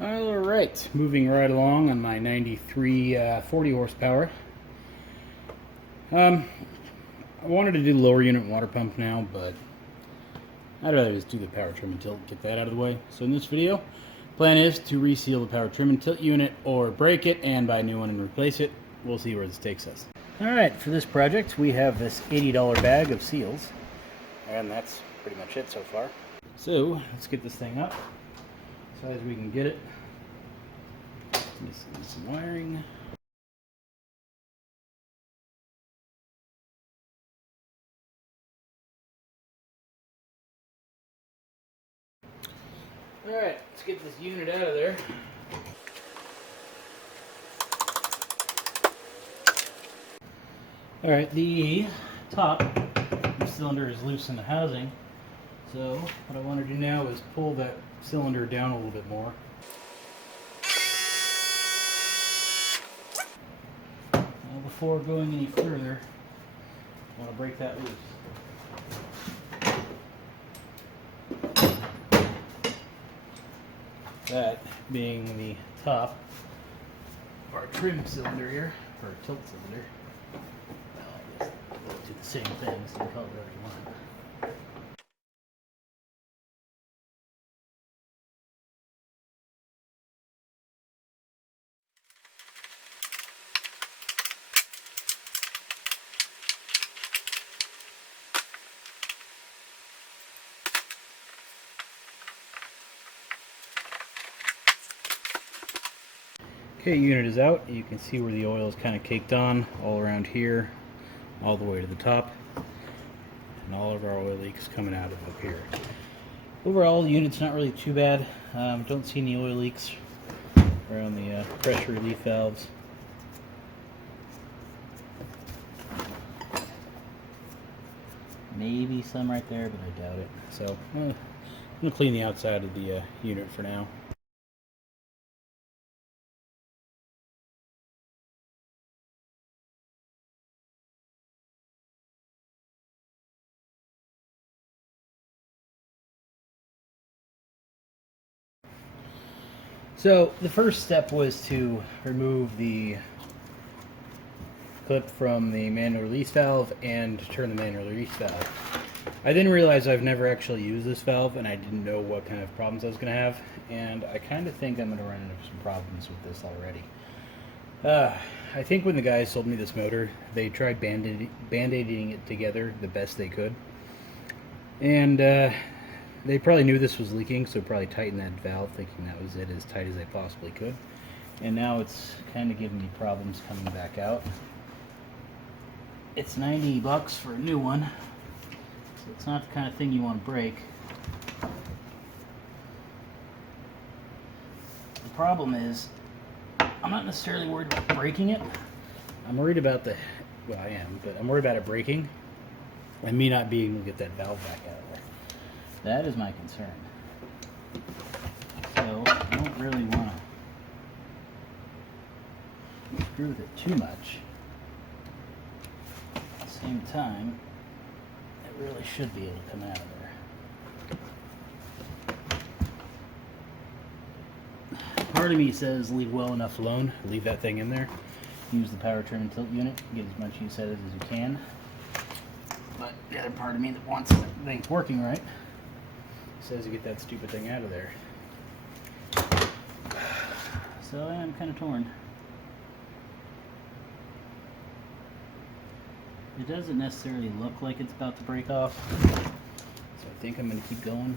Alright, moving right along on my 93 40 horsepower. I wanted to do lower unit water pump now, but I'd rather just do the power trim and tilt, get that out of the way. So in this video, plan is to reseal the power trim and tilt unit or break it and buy a new one and replace it. We'll see where this takes us. Alright, for this project we have this $80 bag of seals, and that's pretty much it so far. So let's get this thing up as high as we can get it. Missing some wiring. Alright, let's get this unit out of there. Alright, the top of the cylinder is loose in the housing, so what I want to do now is pull that cylinder down a little bit more. Now, before going any further, I want to break that loose. That being the top of our trim cylinder here, or tilt cylinder. Well, I guess they'll do the same thing, so you probably already want it. Okay, unit is out. You can see where the oil is kind of caked on all around here, all the way to the top, and all of our oil leaks coming out of up here. Overall, the unit's not really too bad. Don't see any oil leaks around the pressure relief valves. Maybe some right there, but I doubt it. So I'm gonna clean the outside of the unit for now. So the first step was to remove the clip from the manual release valve and turn the manual release valve. I didn't realize I've never actually used this valve, and I didn't know what kind of problems I was going to have, and I kind of think I'm going to run into some problems with this already. I think when the guys sold me this motor, they tried band-aiding it together the best they could, and they probably knew this was leaking, so probably tightened that valve thinking that was it, as tight as they possibly could. And now it's kind of giving me problems coming back out. It's $90 for a new one, so it's not the kind of thing you want to break. The problem is, I'm not necessarily worried about breaking it. I'm worried about the, well, I am, but I'm worried about it breaking and me not being able to get that valve back out of there. That is my concern. So I don't really want to screw with it too much. At the same time, it really should be able to come out of there. Part of me says leave well enough alone, leave that thing in there, use the power trim and tilt unit, get as much use out of it as you can. But the other part of me that wants the thing working right says you get that stupid thing out of there. So I am kind of torn. It doesn't necessarily look like it's about to break off, so I think I'm going to keep going.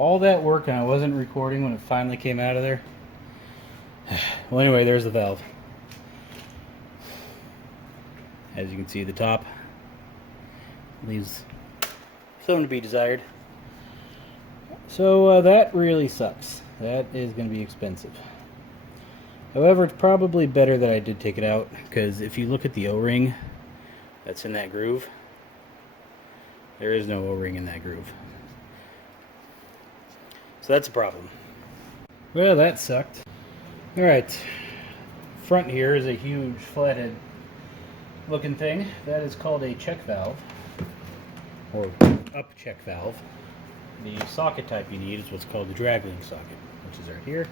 All that work and I wasn't recording when it finally came out of there. Well, anyway, there's the valve. As you can see, the top leaves something to be desired. So that really sucks. That is going to be expensive. However, it's probably better that I did take it out, because if you look at the O-ring that's in that groove, there is no O-ring in that groove. So that's a problem. Well, that sucked. Alright, front here is a huge flathead looking thing. That is called a check valve, or up check valve. The socket type you need is what's called the drag link socket, which is right here.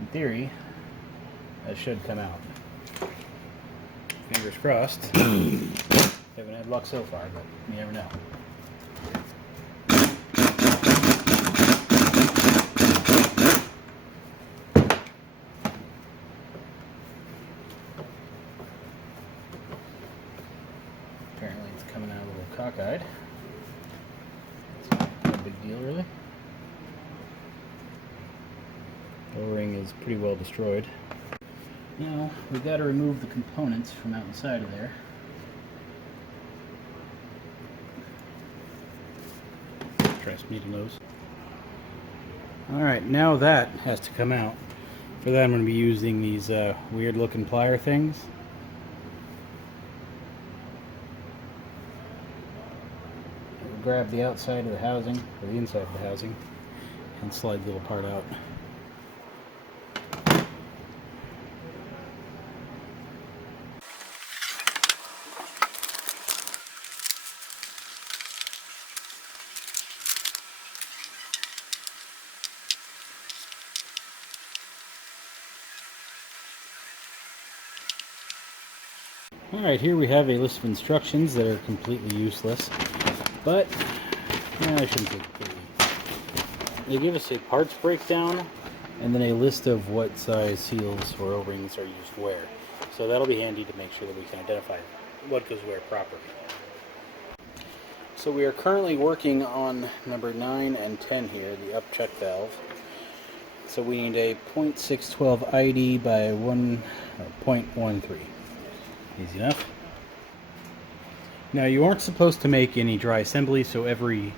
In theory, that should come out. Fingers crossed. Haven't had luck so far, but you never know. Apparently it's coming out a little cockeyed. It's not a big deal, really. The O-ring is pretty well destroyed. Now, we've got to remove the components from out the side of there. Try speeding those. Alright, now that has to come out. For that I'm going to be using these weird looking plier things. We'll grab the outside of the housing, or the inside of the housing, and slide the little part out. Alright, here we have a list of instructions that are completely useless, but I shouldn't say completely. They give us a parts breakdown and then a list of what size seals or O-rings are used where. So that'll be handy to make sure that we can identify what goes where properly. So we are currently working on number 9 and 10 here, the up check valve. So we need a .612 ID by 1.13. Easy enough. Now you aren't supposed to make any dry assembly, so every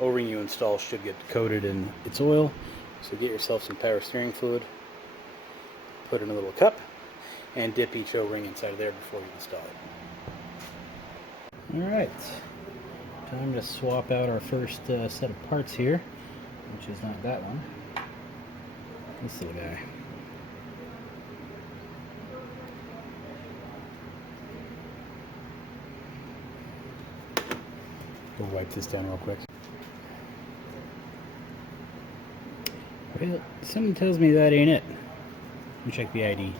O-ring you install should get coated in its oil. So get yourself some power steering fluid, put in a little cup, and dip each O-ring inside of there before you install it. Alright, time to swap out our first set of parts here, which is not that one. This little guy. We'll wipe this down real quick. Well, something tells me that ain't it. Let me check the ID.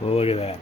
Well, look at that.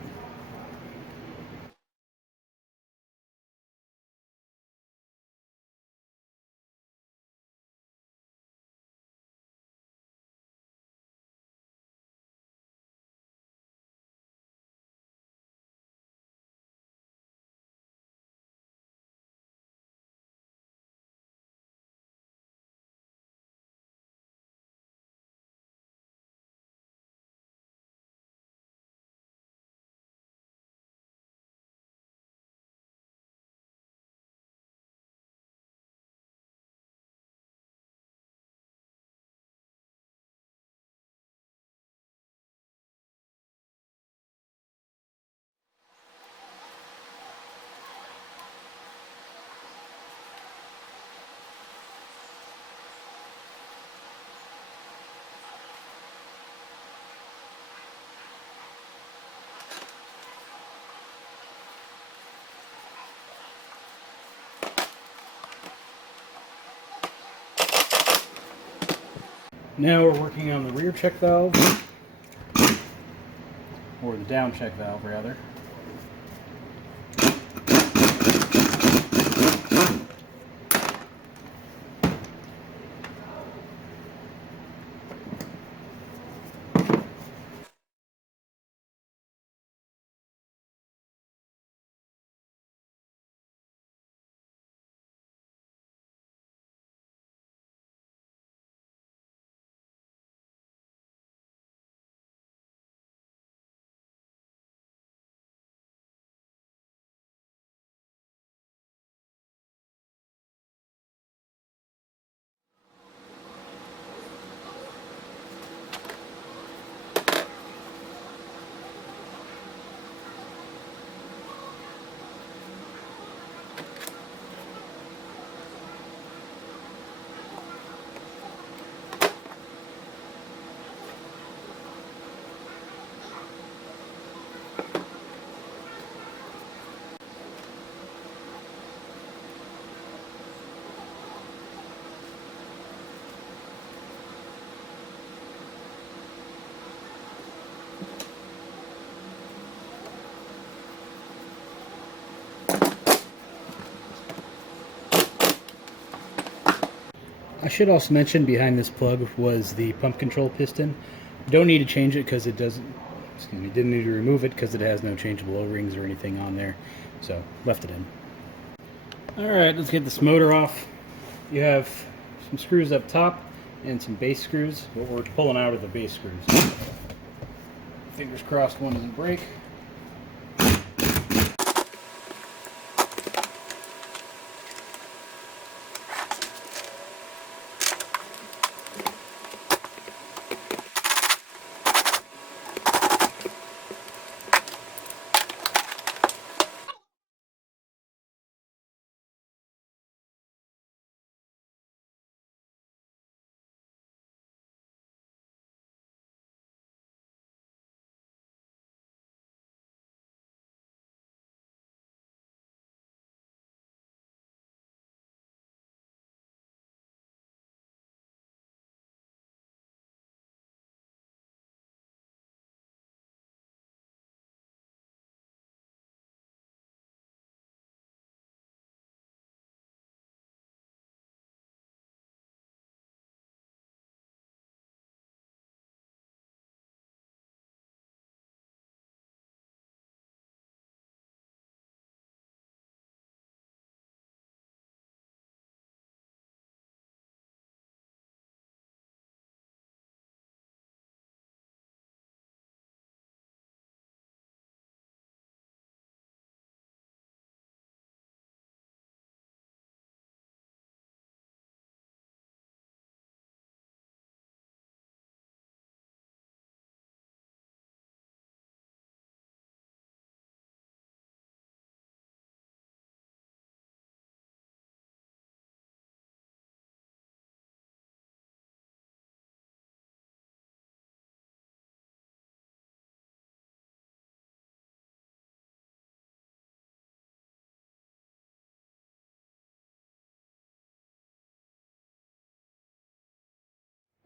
Now we're working on the rear check valve, or the down check valve rather. I should also mention behind this plug was the pump control piston. Don't need to change it because it doesn't, excuse me, didn't need to remove it because it has no changeable O-rings or anything on there. So, left it in. Alright, let's get this motor off. You have some screws up top and some base screws. What we're pulling out are the base screws. Fingers crossed one doesn't break.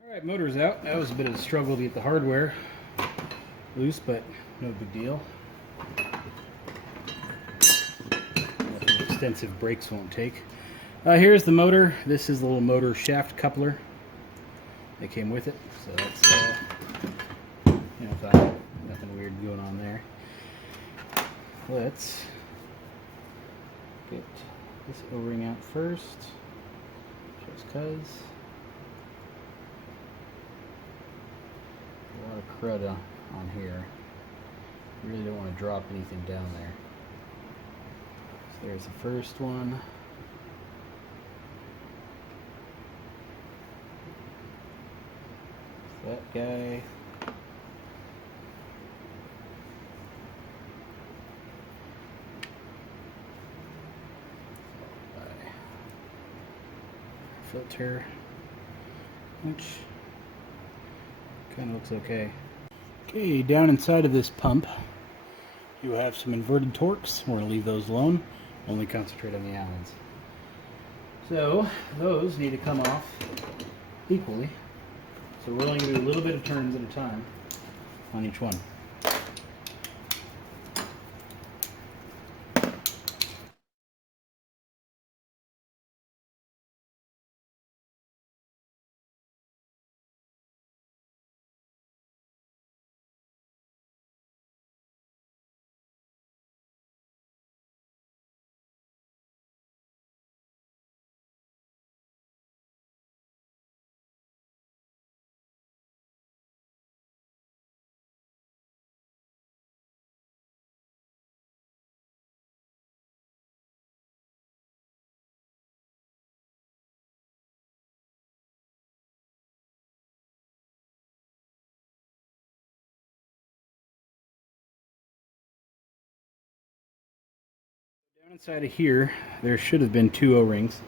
Alright, motor's out. That was a bit of a struggle to get the hardware loose, but no big deal. Nothing extensive brakes won't take. Here's the motor. This is the little motor shaft coupler that came with it. So that's, nothing weird going on there. Let's get this O-ring out first, just because. A lot of crud on here. Really don't want to drop anything down there. So there's the first one. That guy. Filter, which kind of looks okay. Okay, down inside of this pump, you have some inverted torques. We're going to leave those alone. Only concentrate on the Allens. So those need to come off equally. So we're only going to do a little bit of turns at a time on each one. Down inside of here, there should have been two O-rings.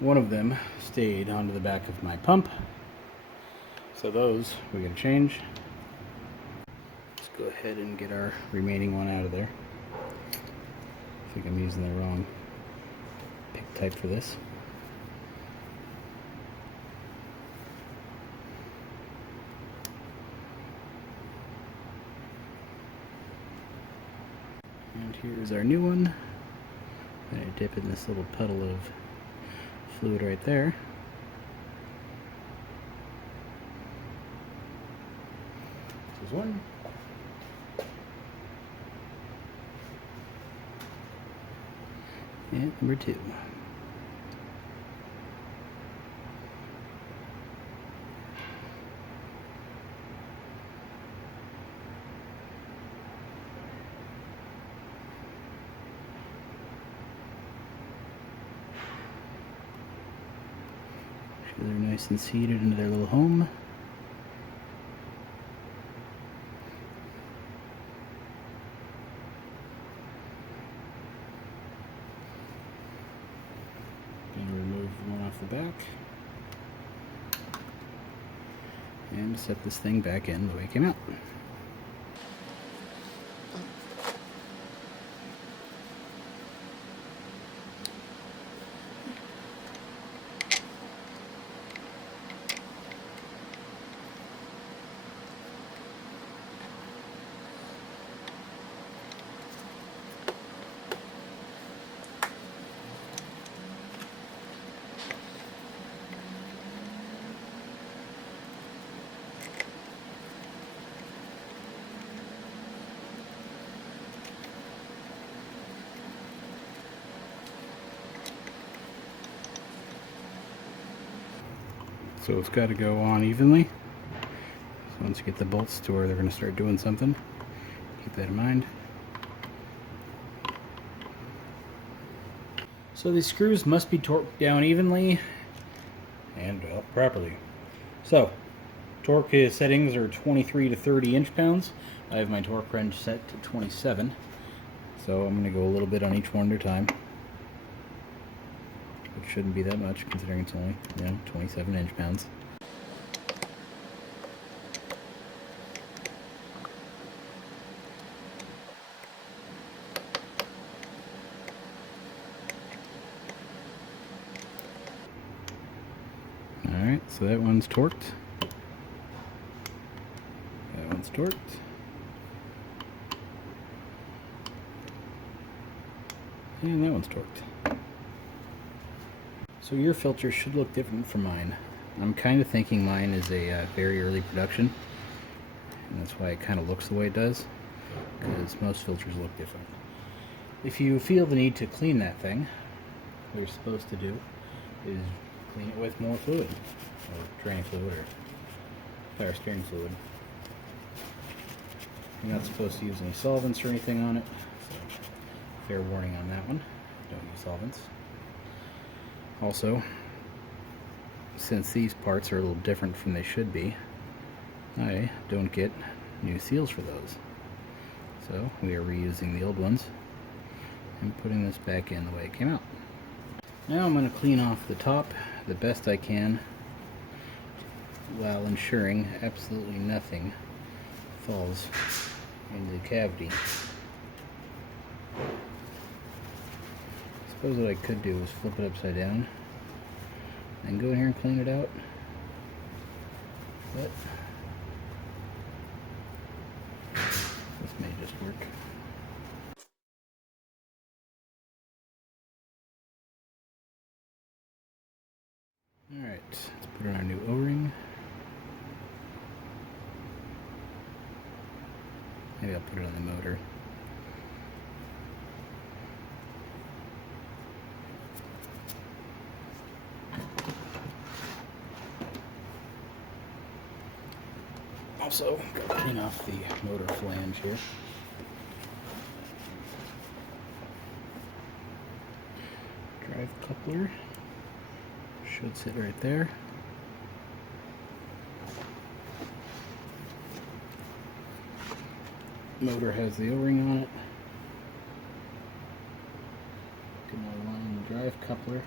One of them stayed onto the back of my pump. So those we gotta change. Let's go ahead and get our remaining one out of there. I think I'm using the wrong pick type for this. And here's our new one. I'm going to dip in this little puddle of fluid right there. one. And number two. They're nice and seated into their little home. Gonna remove one off the back and set this thing back in the way it came out. So it's got to go on evenly. So once you get the bolts to where they're going to start doing something, keep that in mind. So these screws must be torqued down evenly and properly. So torque settings are 23 to 30 inch-pounds. I have my torque wrench set to 27. So I'm going to go a little bit on each one at a time. Which shouldn't be that much considering it's only, 27 inch-pounds. Alright, so that one's torqued. That one's torqued. And that one's torqued. So your filter should look different from mine. I'm kind of thinking mine is a very early production, and that's why it kind of looks the way it does, because most filters look different. If you feel the need to clean that thing, what you're supposed to do is clean it with more fluid, or drain fluid, or fire steering fluid. You're not supposed to use any solvents or anything on it, so fair warning on that one. Don't use solvents. Also, since these parts are a little different from they should be, I don't get new seals for those. So we are reusing the old ones and putting this back in the way it came out. Now I'm going to clean off the top the best I can while ensuring absolutely nothing falls into the cavity. I suppose what I could do is flip it upside down and go in here and clean it out, but this may just work. Alright, let's put on our new O-ring. Maybe I'll put it on the motor. Also, gotta clean off the motor flange here. Drive coupler should sit right there. Motor has the O-ring on it. Gonna align the drive coupler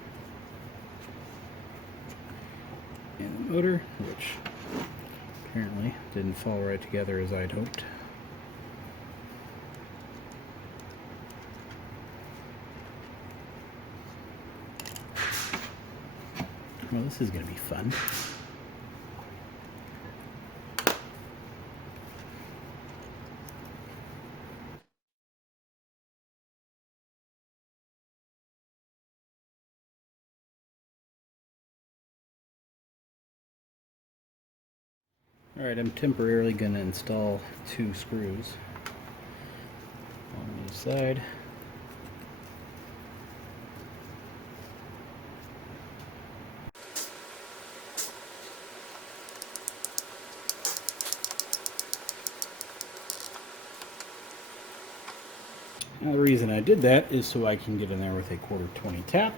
and the motor, which apparently didn't fall right together as I'd hoped. Well, this is going to be fun. Alright, I'm temporarily going to install 2 screws on each side. Now the reason I did that is so I can get in there with a 1/4-20 tap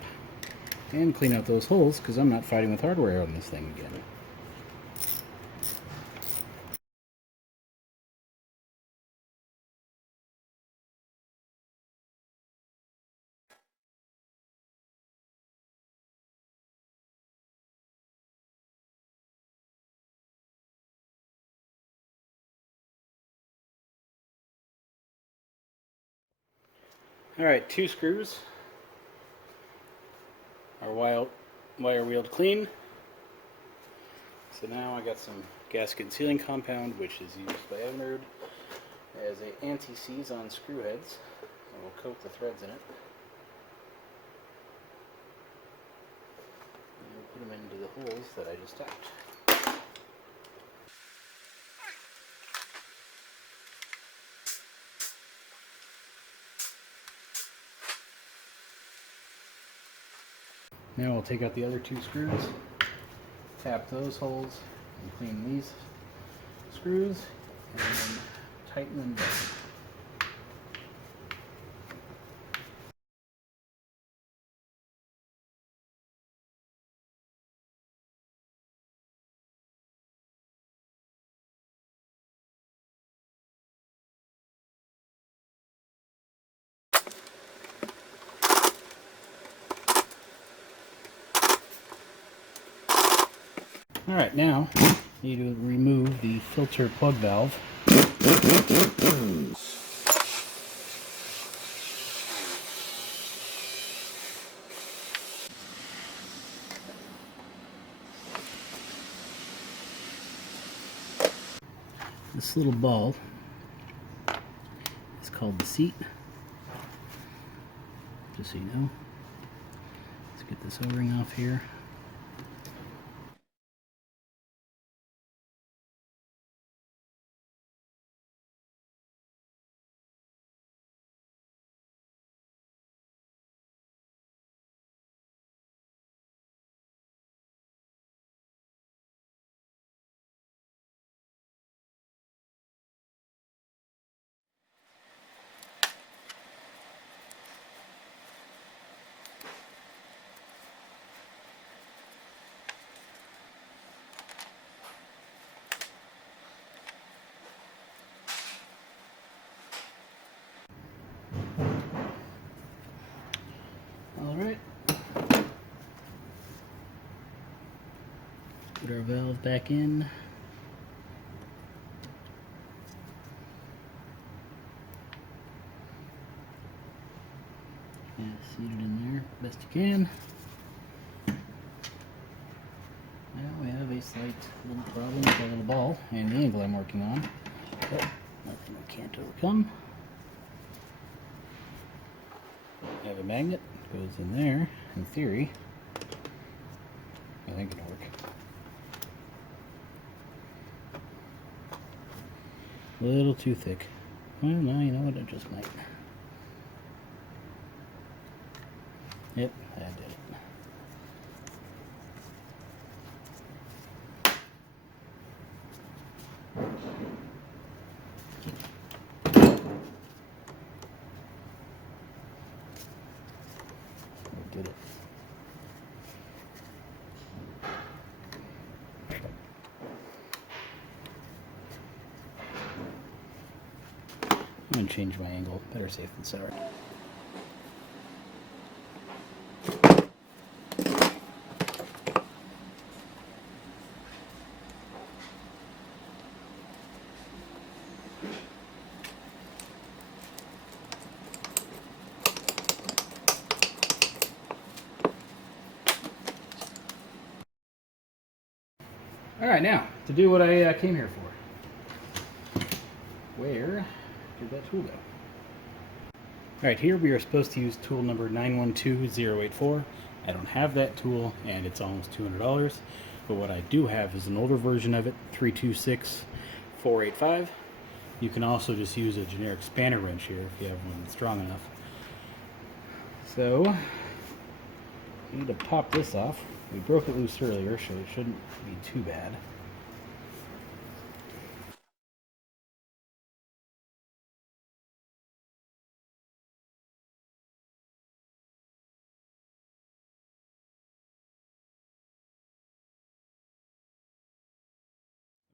and clean out those holes, because I'm not fighting with hardware on this thing again. Alright, 2 screws are wire wheeled clean. So now I got some gasket sealing compound, which is used by Evinrude as a anti-seize on screw heads, and we'll coat the threads in it. And we'll put them into the holes that I just tapped. Now we'll take out the other 2 screws, tap those holes, and clean these screws, and then tighten them down. Alright, now you need to remove the filter plug valve. This little ball is called the seat, just so you know. Let's get this O-ring off here. Alright. Put our valve back in. And seat it in there best you can. Now we have a slight little problem with our little ball and the angle I'm working on, but nothing we can't overcome. I have a magnet, goes in there, in theory. I think it'll work. A little too thick. Well, no, you know what, it just might. Yep, that did it. Did it. I'm going to change my angle. Better safe than sorry. Alright, now, to do what I came here for. Where did that tool go? Alright, here we are supposed to use tool number 912084. I don't have that tool, and it's almost $200. but what I do have is an older version of it, 326485. You can also just use a generic spanner wrench here if you have one that's strong enough. So, I need to pop this off. We broke it loose earlier, so it shouldn't be too bad.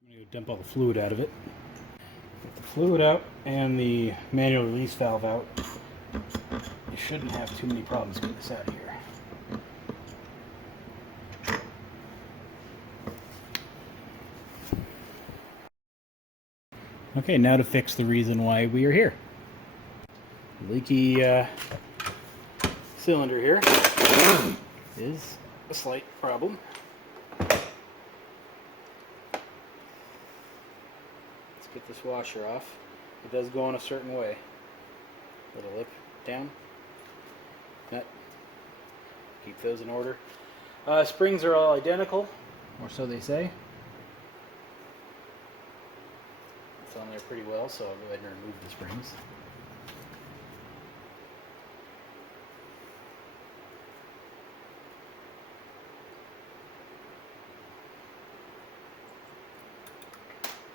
I'm going to dump all the fluid out of it. Get the fluid out and the manual release valve out. You shouldn't have too many problems getting this out of here. Okay, now to fix the reason why we are here. Leaky cylinder here is a slight problem. Let's get this washer off. It does go on a certain way. Little lip down. That. Keep those in order. Springs are all identical, or so they say. It's on there pretty well, so I'll go ahead and remove the springs.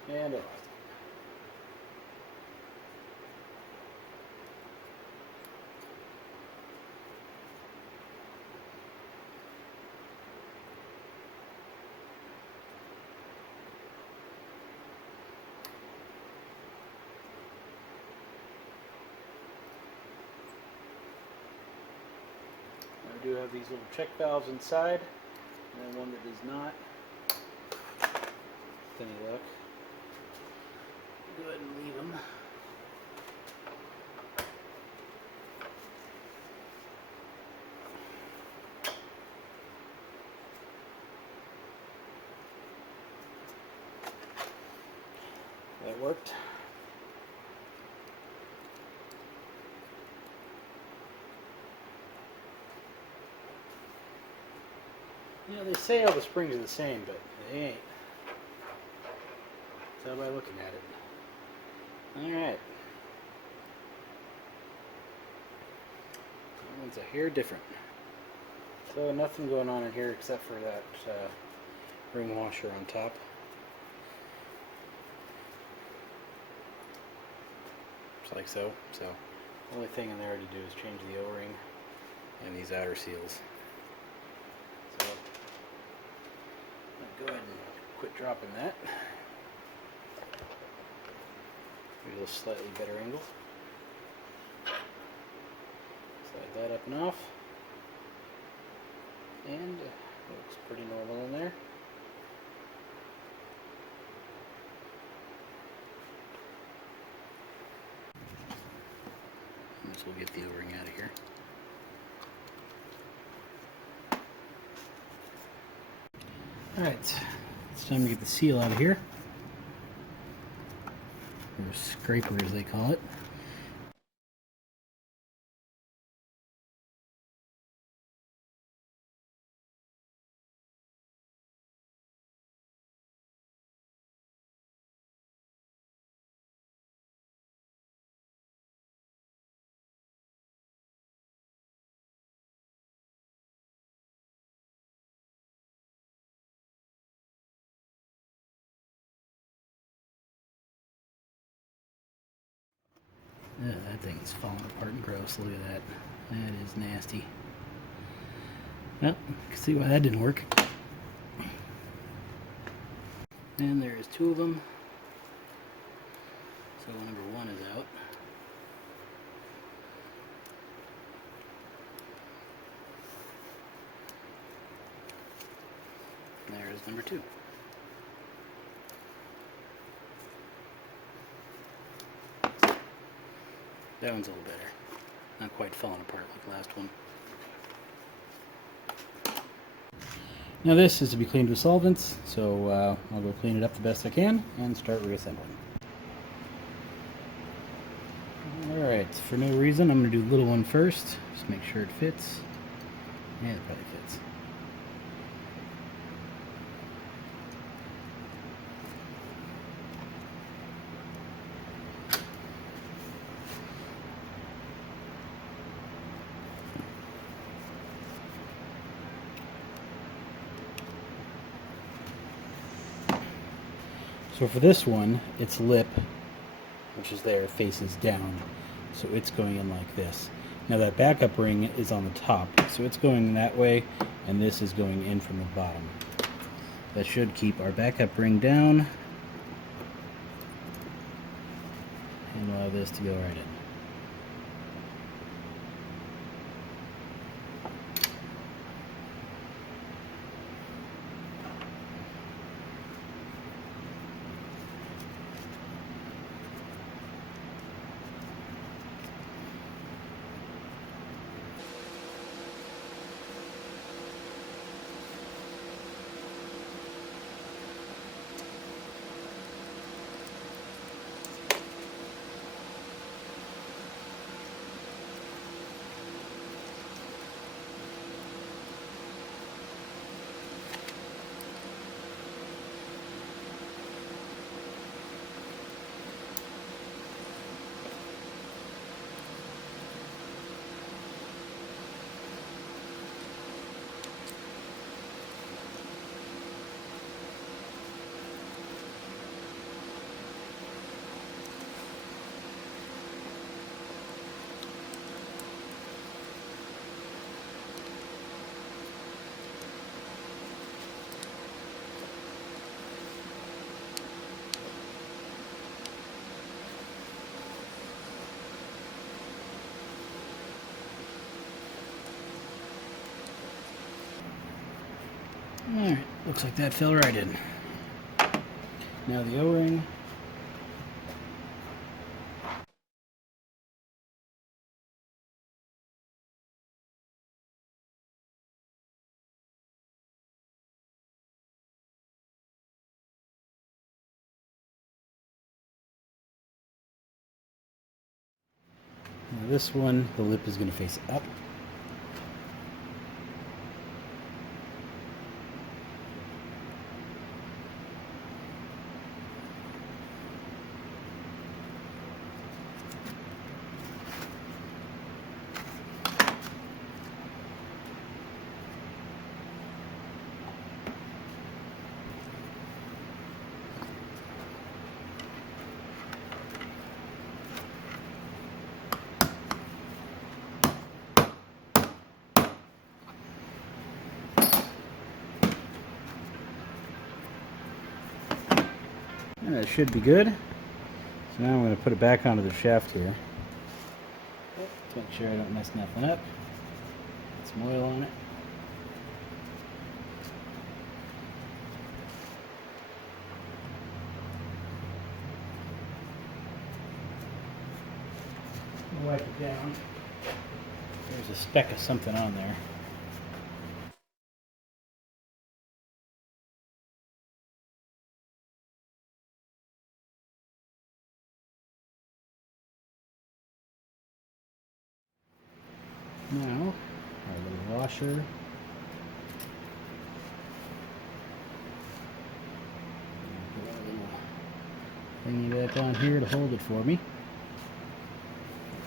And off. I do have these little check valves inside, and one that does not. With any luck. Go ahead and leave them. That worked. You know, they say all the springs are the same, but they ain't. Tell by looking at it. Alright. That one's a hair different. So nothing going on in here except for that ring washer on top. Just like so. So the only thing in there to do is change the O-ring and these outer seals. So I'll go ahead and quit dropping that. Maybe a slightly better angle. Slide that up and off. And looks pretty normal in there. This will get the O-ring out of here. Alright, it's time to get the seal out of here. Or scraper as they call it. Yeah, that thing is falling apart and gross. Look at that. That is nasty. Well, you can see why that didn't work. And there's two of them. So number one is out. There's number two. That one's a little better. Not quite falling apart like the last one. Now this is to be cleaned with solvents, so I'll go clean it up the best I can and start reassembling. Alright, for no reason I'm going to do the little one first. Just make sure it fits. Yeah, it probably fits. So for this one, its lip, which is there, faces down. So it's going in like this. Now that backup ring is on the top, so it's going that way, and this is going in from the bottom. That should keep our backup ring down and allow this to go right in. Alright, looks like that fell right in. Now the O-ring. Now this one, the lip is going to face up. And that should be good. So now I'm going to put it back onto the shaft here. To make sure I don't mess nothing up. Put some oil on it. Wipe it down. There's a speck of something on there. Now, our little washer. Put a little thingy back on here to hold it for me.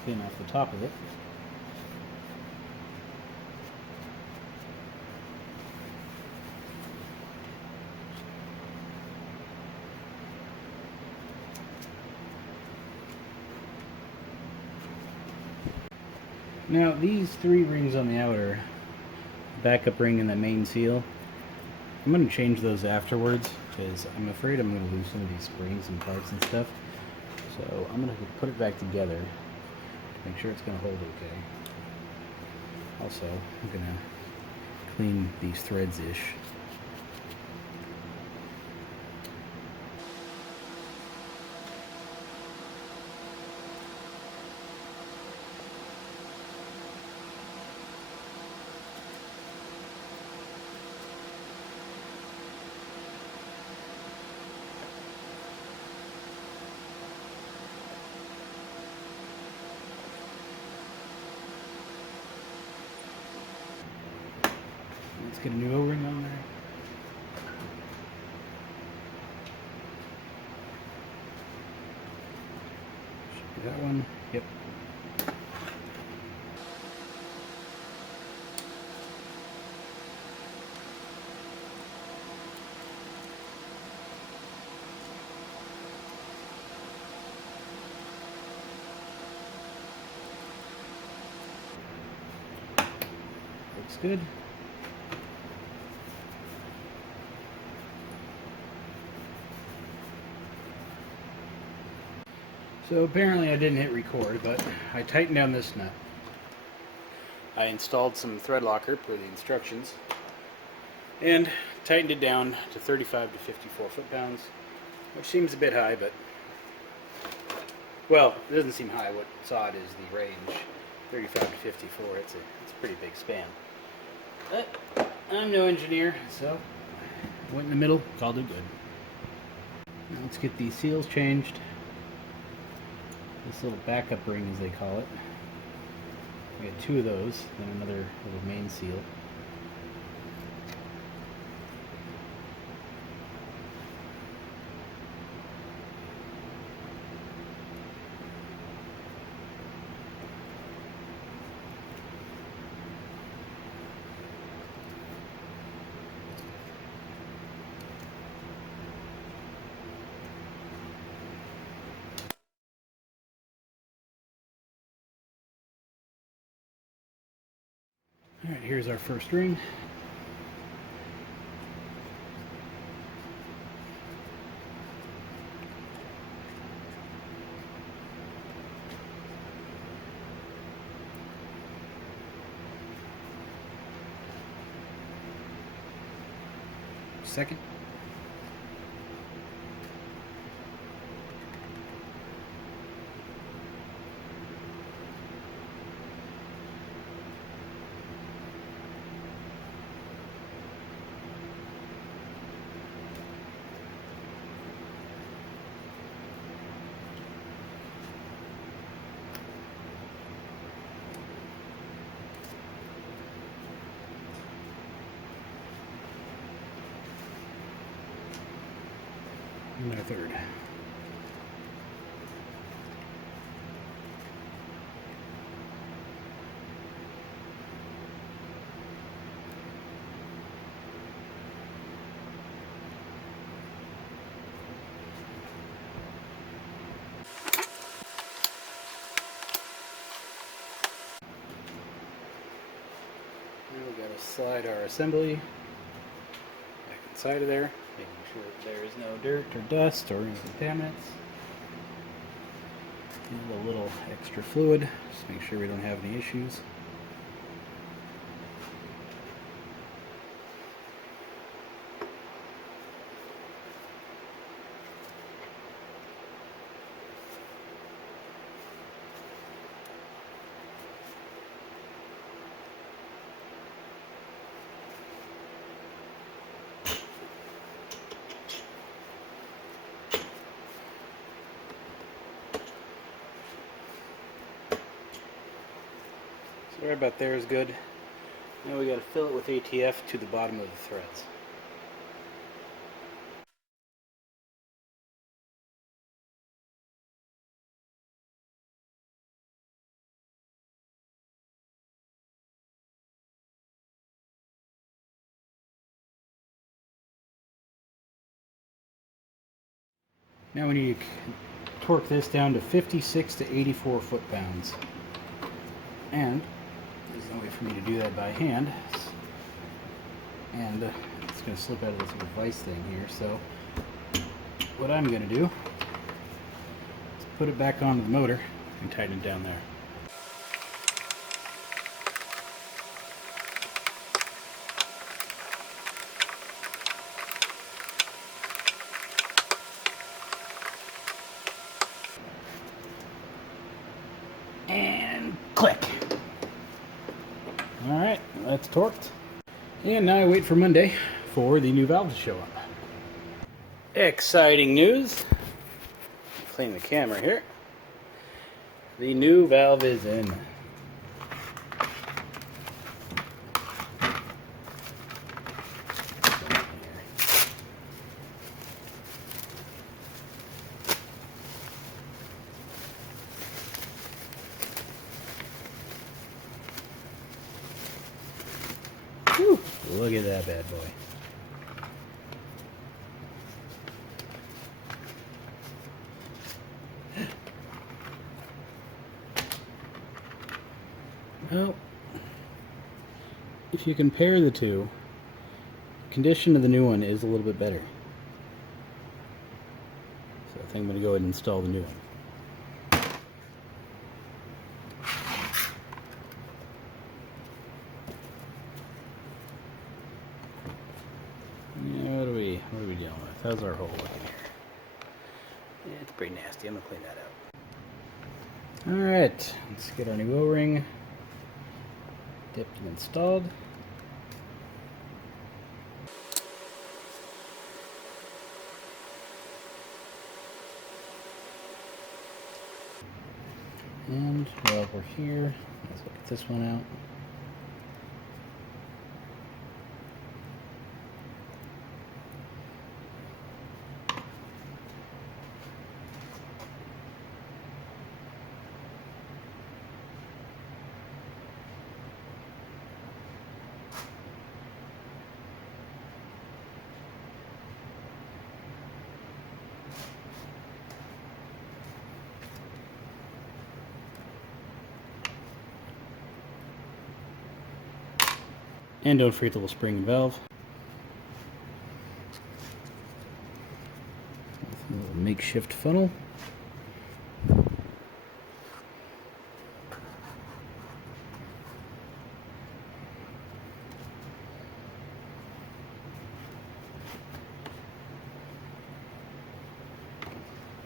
Clean off the top of it. Now these three rings on the outer, backup ring and the main seal, I'm going to change those afterwards because I'm afraid I'm going to lose some of these springs and parts and stuff. So I'm going to put it back together to make sure it's going to hold okay. Also, I'm going to clean these threads-ish. Let's get a new O-ring on there. Should be that one. Yep. looks good. So apparently I didn't hit record, but I tightened down this nut. I installed some thread locker per the instructions and tightened it down to 35 to 54 foot-pounds, which seems a bit high, but well, it doesn't seem high. What saw it is the range, 35 to 54. It's a pretty big span. But I'm no engineer, so went in the middle, called it good. Now let's get these seals changed. This little backup ring, as they call it. We got 2 of those, then another little main seal. Alright, here's our first ring. Second. And our third. Now we gotta slide our assembly back inside of there, making sure that there is no dirt or dust or any contaminants. Give a little extra fluid, just make sure we don't have any issues. So right about there is good. Now we got to fill it with ATF to the bottom of the threads. Now we need to torque this down to 56 to 84 foot-pounds. And there's no way for me to do that by hand. And it's going to slip out of this little vise thing here. So what I'm going to do is put it back onto the motor and tighten it down there. And click. Alright, that's torqued. And now I wait for Monday for the new valve to show up. Exciting news. Clean the camera here. The new valve is in. Whew, look at that bad boy. Well, if you compare the two, the condition of the new one is a little bit better. So I think I'm going to go ahead and install the new one. Yeah, what are we dealing with? How's our hole looking here? Yeah, it's pretty nasty. I'm going to clean that out. Alright, let's get our new O-ring dipped and installed. And while we're here, let's look at this one out. And don't forget the little spring and valve. A little makeshift funnel.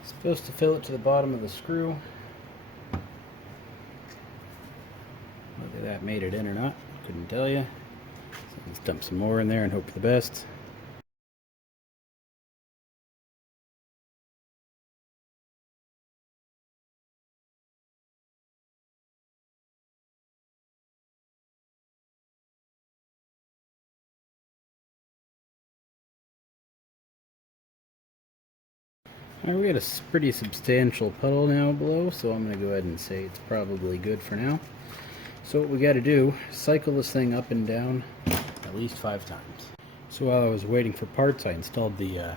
Supposed to fill it to the bottom of the screw. Whether that made it in or not, couldn't tell you. So let's dump some more in there and hope for the best. Alright, we got a pretty substantial puddle now below, so I'm going to go ahead and say it's probably good for now. So what we got to do, cycle this thing up and down at least 5 times. So while I was waiting for parts, I installed the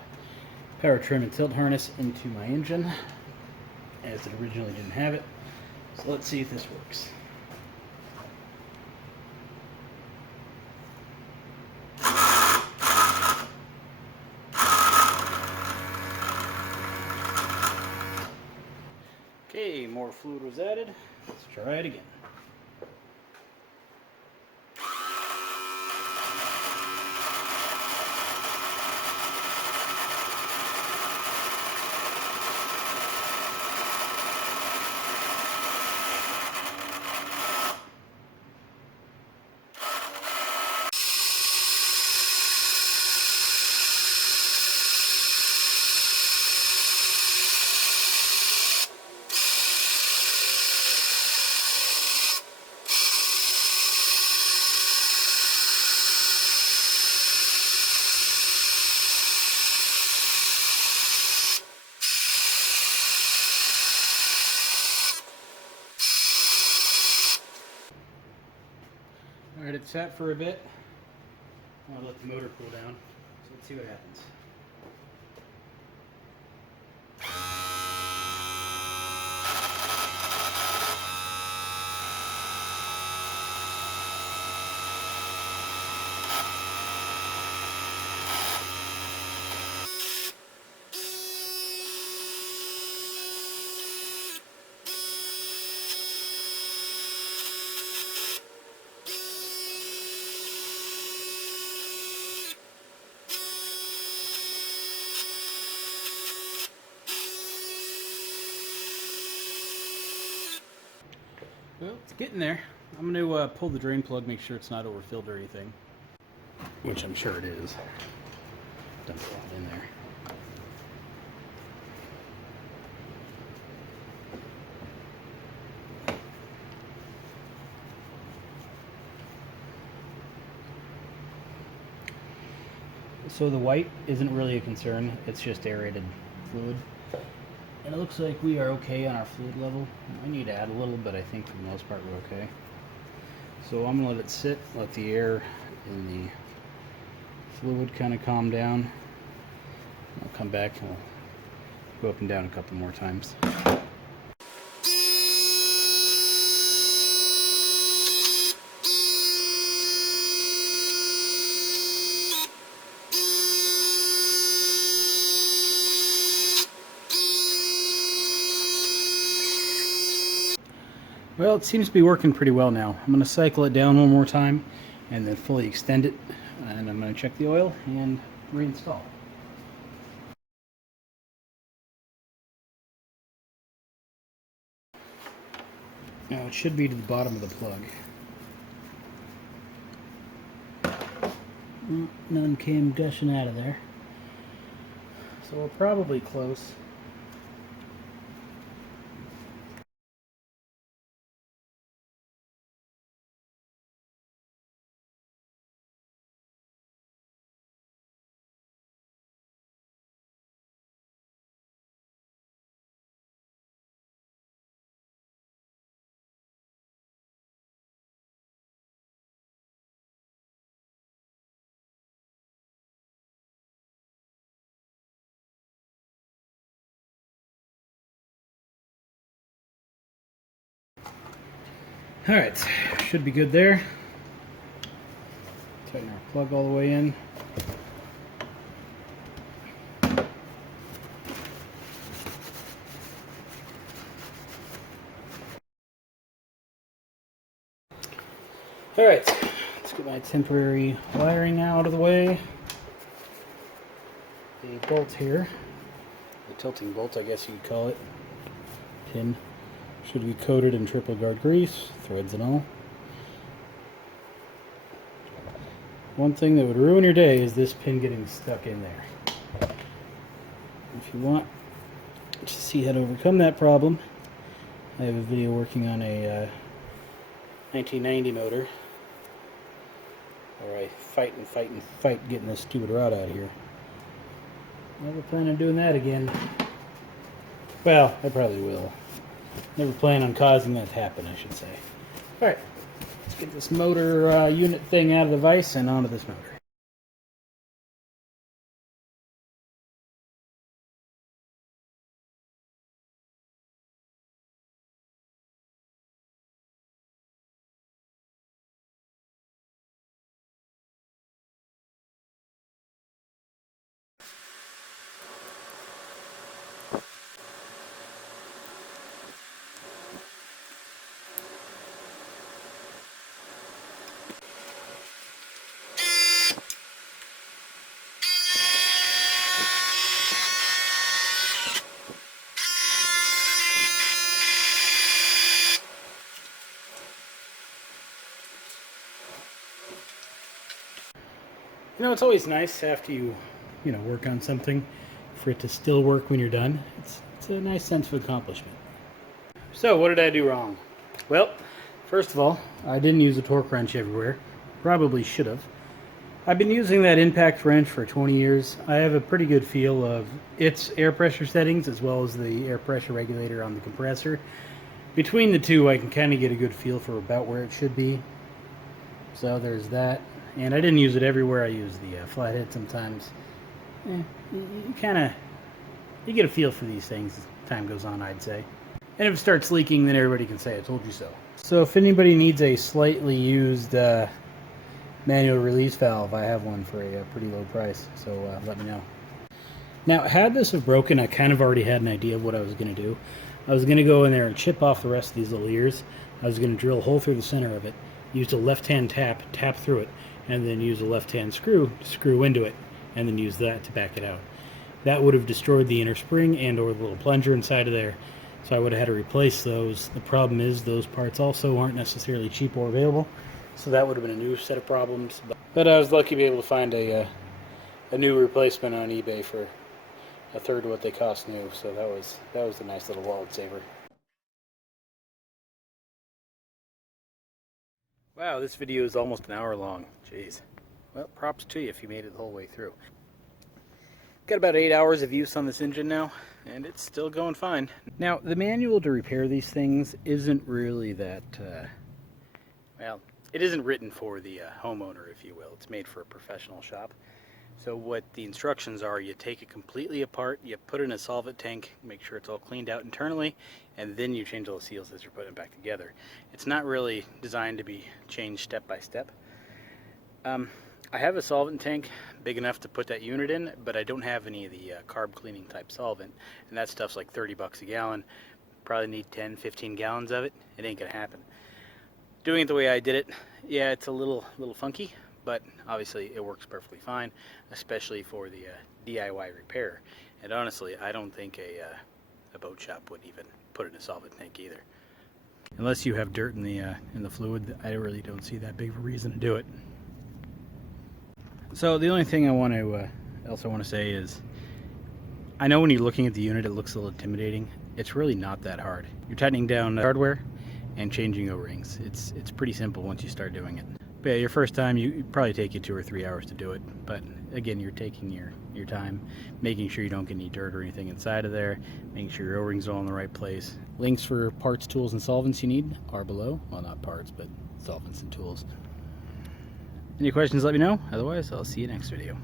power trim and tilt harness into my engine, as it originally didn't have it. So let's see if this works. Okay, more fluid was added. Let's try it again. Alright, it's sat for a bit. I'll let the motor cool down. So let's see what happens. Well, it's getting there. I'm going to pull the drain plug, make sure it's not overfilled or anything. Which I'm sure it is. Dump a lot in there. So the white isn't really a concern, it's just aerated fluid. And it looks like we are okay on our fluid level. I need to add a little, but I think for the most part we're okay. So I'm going to let it sit, let the air in the fluid kind of calm down. I'll come back and we'll go up and down a couple more times. Well, it seems to be working pretty well now. I'm going to cycle it down one more time and then fully extend it, and I'm going to check the oil and reinstall. Now it should be to the bottom of the plug. None came gushing out of there, so we're probably close. Alright, should be good there. Tighten our plug all the way in. Alright, let's get my temporary wiring out of the way. The bolt here, the tilting bolt I guess you'd call it, pin, should be coated in triple guard grease, threads and all. One thing that would ruin your day is this pin getting stuck in there. If you want to see how to overcome that problem, I have a video working on a 1990 motor where I fight and fight and fight getting this stupid rod out of here. Never plan on doing that again. Well, I probably will. Never plan on causing that to happen, I should say. Alright, let's get this motor unit thing out of the vise and onto this motor. You know, it's always nice after you work on something for it to still work when you're done. It's a nice sense of accomplishment. So, what did I do wrong? Well, first of all, I didn't use a torque wrench everywhere. Probably should have. I've been using that impact wrench for 20 years. I have a pretty good feel of its air pressure settings as well as the air pressure regulator on the compressor. Between the two, I can kind of get a good feel for about where it should be. So there's that. And I didn't use it everywhere. I use the flathead sometimes. You get a feel for these things as time goes on, I'd say. And if it starts leaking, then everybody can say, I told you so. So if anybody needs a slightly used manual release valve, I have one for a pretty low price, so let me know. Now, had this have broken, I kind of already had an idea of what I was going to do. I was going to go in there and chip off the rest of these little ears. I was going to drill a hole through the center of it, use a left-hand tap through it, and then use a left-hand screw to screw into it, and then use that to back it out. That would have destroyed the inner spring and or the little plunger inside of there, so I would have had to replace those. The problem is those parts also aren't necessarily cheap or available, so that would have been a new set of problems. But I was lucky to be able to find a new replacement on eBay for a third of what they cost new, so that was a nice little wallet saver. Wow, this video is almost an hour long. Jeez. Well, props to you if you made it the whole way through. Got about 8 hours of use on this engine now, and it's still going fine. Now, the manual to repair these things isn't really that, well, it isn't written for the homeowner, if you will. It's made for a professional shop. So what the instructions are, you take it completely apart, you put it in a solvent tank, make sure it's all cleaned out internally, and then you change all the seals as you're putting it back together. It's not really designed to be changed step by step. I have a solvent tank big enough to put that unit in, but I don't have any of the carb cleaning type solvent, and that stuff's like 30 bucks a gallon. probably need 10, 15 gallons of it. It ain't gonna happen. Doing it the way I did it, yeah, it's a little funky, but obviously it works perfectly fine, especially for the DIY repair. And honestly, I don't think a boat shop would even put it in a solvent tank either. Unless you have dirt in the fluid, I really don't see that big of a reason to do it. So the only thing I want to say is, I know when you're looking at the unit, it looks a little intimidating. It's really not that hard. You're tightening down the hardware and changing O-rings. It's pretty simple once you start doing it. But yeah, your first time, it'd probably take you 2 or 3 hours to do it. But again, you're taking your time, making sure you don't get any dirt or anything inside of there, making sure your O-rings are all in the right place. Links for parts, tools, and solvents you need are below. Well, not parts, but solvents and tools. Any questions, let me know. Otherwise, I'll see you next video.